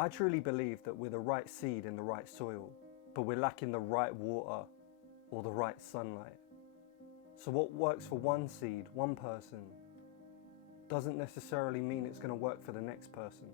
I truly believe that we're the right seed in the right soil, but we're lacking the right water or the right sunlight. So what works for one seed, one person, doesn't necessarily mean it's going to work for the next person.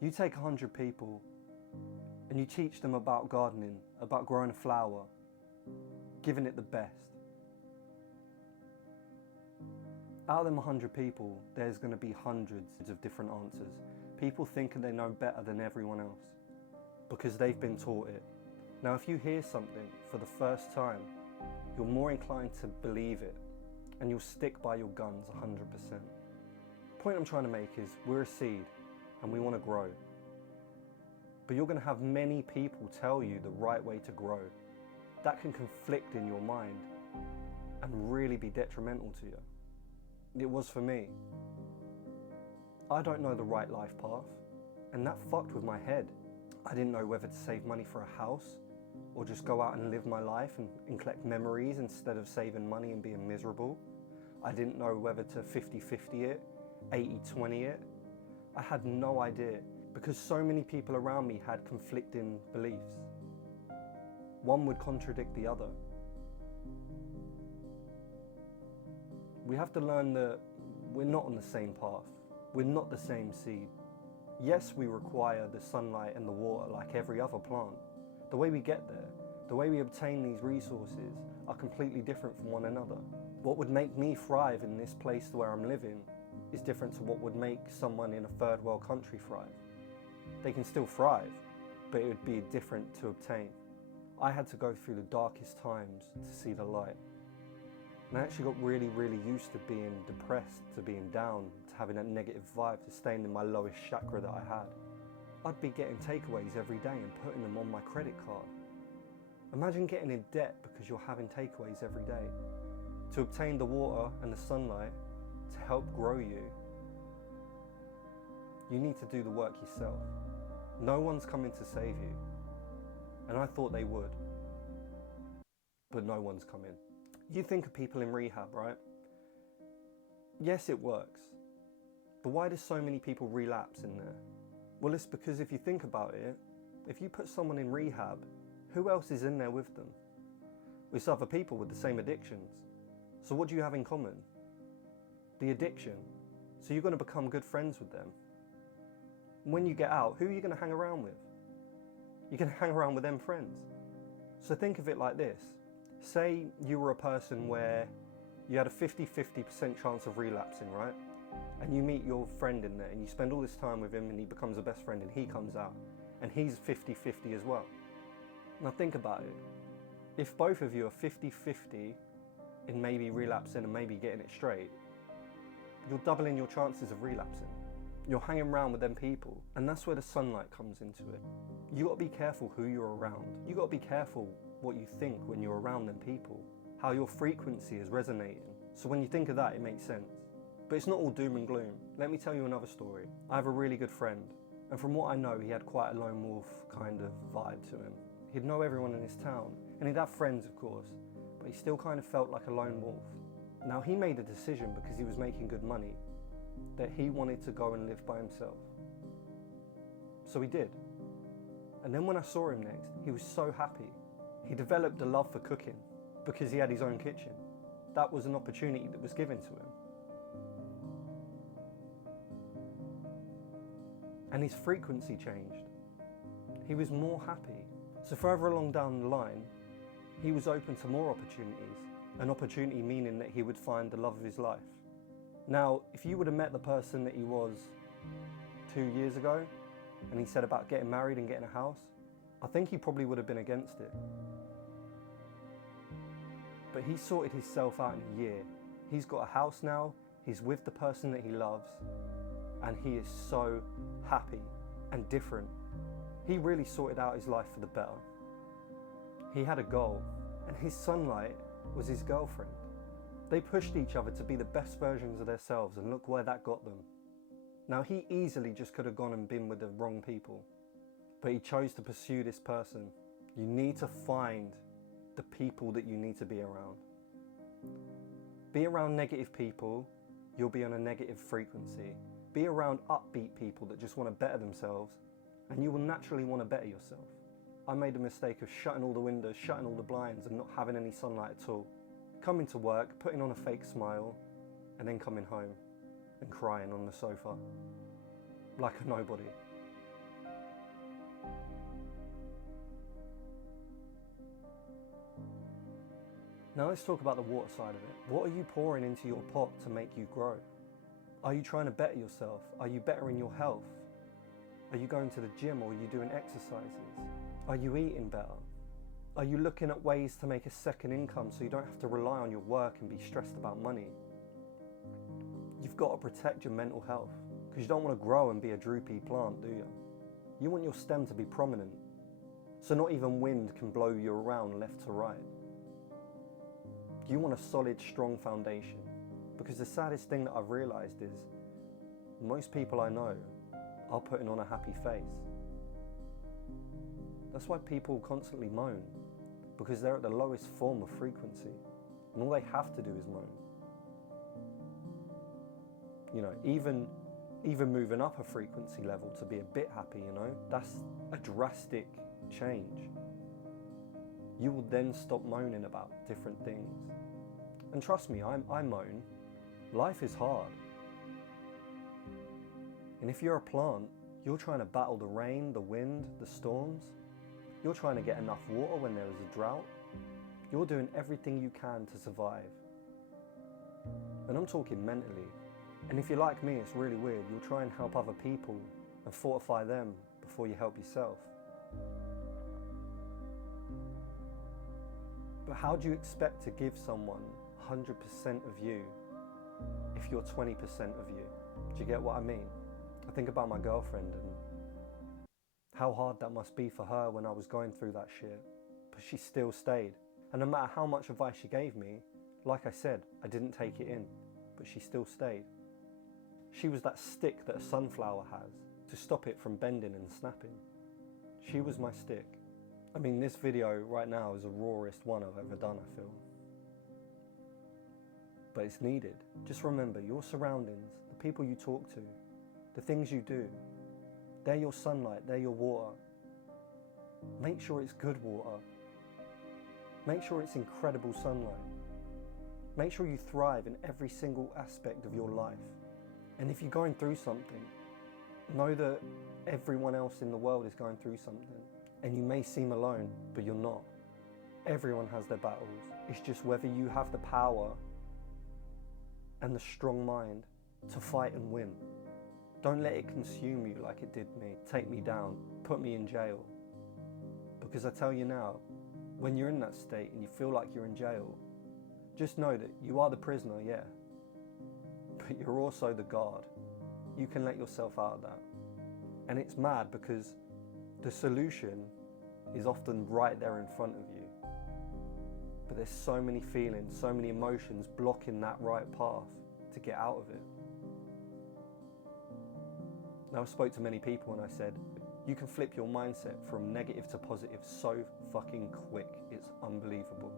You take 100 people and you teach them about gardening, about growing a flower, giving it the best. Out of them 100 people, there's going to be hundreds of different answers. People thinking they know better than everyone else because they've been taught it. Now, if you hear something for the first time, you're more inclined to believe it and you'll stick by your guns 100%. The point I'm trying to make is we're a seed and we want to grow. But you're going to have many people tell you the right way to grow. That can conflict in your mind and really be detrimental to you. It was for me. I don't know the right life path, and that fucked with my head. I didn't know whether to save money for a house or just go out and live my life and collect memories instead of saving money and being miserable. I didn't know whether to 50-50 it, 80-20 it. I had no idea because so many people around me had conflicting beliefs. One would contradict the other. We have to learn that we're not on the same path. We're not the same seed. Yes, we require the sunlight and the water like every other plant. The way we get there, the way we obtain these resources are completely different from one another. What would make me thrive in this place where I'm living is different to what would make someone in a third world country thrive. They can still thrive, but it would be different to obtain. I had to go through the darkest times to see the light. And I actually got really used to being depressed, to being down, to having that negative vibe, to staying in my lowest chakra that I had. I'd be getting takeaways every day and putting them on my credit card. Imagine getting in debt because you're having takeaways every day. To obtain the water and the sunlight to help grow you, you need to do the work yourself. No one's coming to save you. And I thought they would, but no one's coming. You think of people in rehab, right? Yes, it works. But why do so many people relapse in there? Well, it's because if you think about it, if you put someone in rehab, who else is in there with them? It's other people with the same addictions. So what do you have in common? The addiction. So you're going to become good friends with them. When you get out, who are you going to hang around with? You're going to hang around with them friends. So think of it like this. Say you were a person where you had a 50-50% chance of relapsing, right? And you meet your friend in there and you spend all this time with him and he becomes a best friend and he comes out and he's 50-50 as well. Now think about it. If both of you are 50-50 in maybe relapsing and maybe getting it straight, you're doubling your chances of relapsing. You're hanging around with them people, and that's where the sunlight comes into it. You gotta be careful who you're around. You gotta be careful what you think when you're around them people, how your frequency is resonating. So when you think of that, it makes sense. But it's not all doom and gloom. Let me tell you another story. I have a really good friend, and from what I know, he had quite a lone wolf kind of vibe to him. He'd know everyone in his town, and he'd have friends, of course, but he still kind of felt like a lone wolf. Now, he made a decision because he was making good money that he wanted to go and live by himself. So he did. And then when I saw him next, he was so happy. He developed a love for cooking because he had his own kitchen. That was an opportunity that was given to him. And his frequency changed. He was more happy. So further along down the line, he was open to more opportunities. An opportunity meaning that he would find the love of his life. Now, if you would have met the person that he was 2 years ago, and he said about getting married and getting a house, I think he probably would have been against it. But he sorted himself out in a year. He's got a house now, he's with the person that he loves, and he is so happy and different. He really sorted out his life for the better. He had a goal, and his sunlight was his girlfriend. They pushed each other to be the best versions of themselves, and look where that got them. Now, he easily just could have gone and been with the wrong people, but he chose to pursue this person. You need to find the people that you need to be around. Be around negative people, you'll be on a negative frequency. Be around upbeat people that just want to better themselves, and you will naturally want to better yourself. I made the mistake of shutting all the windows, shutting all the blinds, and not having any sunlight at all. Coming to work, putting on a fake smile, and then coming home and crying on the sofa like a nobody. Now let's talk about the water side of it. What are you pouring into your pot to make you grow? Are you trying to better yourself? Are you bettering your health? Are you going to the gym, or are you doing exercises? Are you eating better? Are you looking at ways to make a second income so you don't have to rely on your work and be stressed about money? You've got to protect your mental health, because you don't want to grow and be a droopy plant, do you? You want your stem to be prominent, so not even wind can blow you around left to right. You want a solid, strong foundation, because the saddest thing that I've realised is most people I know are putting on a happy face. That's why people constantly moan, because they're at the lowest form of frequency, and all they have to do is moan. You know, even moving up a frequency level to be a bit happy, you know, that's a drastic change. You will then stop moaning about different things. And trust me, I moan. Life is hard. And if you're a plant, you're trying to battle the rain, the wind, the storms. You're trying to get enough water when there is a drought. You're doing everything you can to survive. And I'm talking mentally. And if you're like me, it's really weird. You'll try and help other people and fortify them before you help yourself. But how do you expect to give someone 100% of you if you're 20% of you? Do you get what I mean? I think about my girlfriend and how hard that must be for her when I was going through that shit. But she still stayed. And no matter how much advice she gave me, like I said, I didn't take it in, but she still stayed. She was that stick that a sunflower has to stop it from bending and snapping. She was my stick. I mean, this video right now is the rawest one I've ever done, I feel. But it's needed. Just remember, your surroundings, the people you talk to, the things you do, they're your sunlight, they're your water. Make sure it's good water. Make sure it's incredible sunlight. Make sure you thrive in every single aspect of your life. And if you're going through something, know that everyone else in the world is going through something. And you may seem alone, but you're not. Everyone has their battles. It's just whether you have the power and the strong mind to fight and win. Don't let it consume you like it did me, take me down, put me in jail. Because I tell you now, when you're in that state and you feel like you're in jail, just know that you are the prisoner, yeah, but you're also the guard. You can let yourself out of that. And it's mad because the solution is often right there in front of you. But there's so many feelings, so many emotions blocking that right path to get out of it. Now, I spoke to many people and I said, you can flip your mindset from negative to positive so fucking quick. It's unbelievable.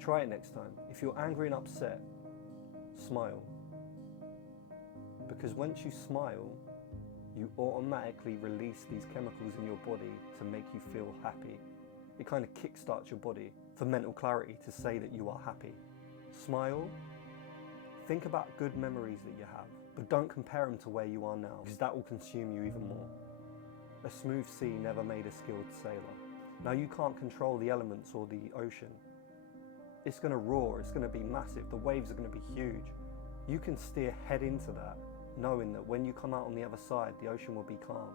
Try it next time. If you're angry and upset, smile. Because once you smile, you automatically release these chemicals in your body to make you feel happy. It kind of kickstarts your body for mental clarity to say that you are happy. Smile. Think about good memories that you have, but don't compare them to where you are now, because that will consume you even more. A smooth sea never made a skilled sailor. Now, you can't control the elements or the ocean. It's going to roar, it's going to be massive, the waves are going to be huge. You can steer head into that, knowing that when you come out on the other side, the ocean will be calm.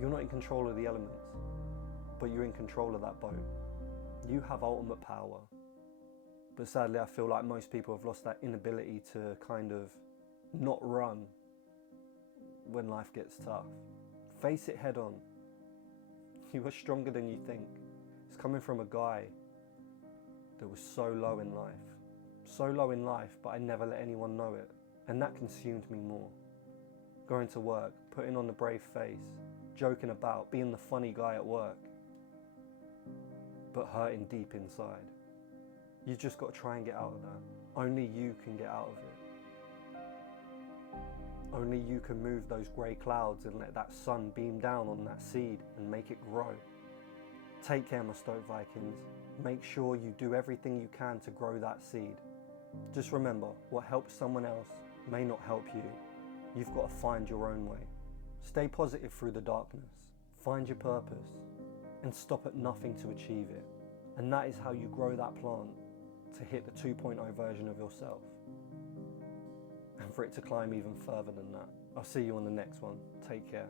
You're not in control of the elements, but you're in control of that boat. You have ultimate power. But sadly, I feel like most people have lost that inability to kind of not run when life gets tough. Face it head on. You are stronger than you think. It's coming from a guy that was so low in life. So low in life, but I never let anyone know it. And that consumed me more. Going to work, putting on the brave face, joking about, being the funny guy at work, but hurting deep inside. You've just got to try and get out of that. Only you can get out of it. Only you can move those grey clouds and let that sun beam down on that seed and make it grow. Take care, my Stoic Vikings. Make sure you do everything you can to grow that seed. Just remember, what helps someone else may not help you. You've got to find your own way. Stay positive through the darkness. Find your purpose and stop at nothing to achieve it. And that is how you grow that plant to hit the 2.0 version of yourself. And for it to climb even further than that. I'll see you on the next one. Take care.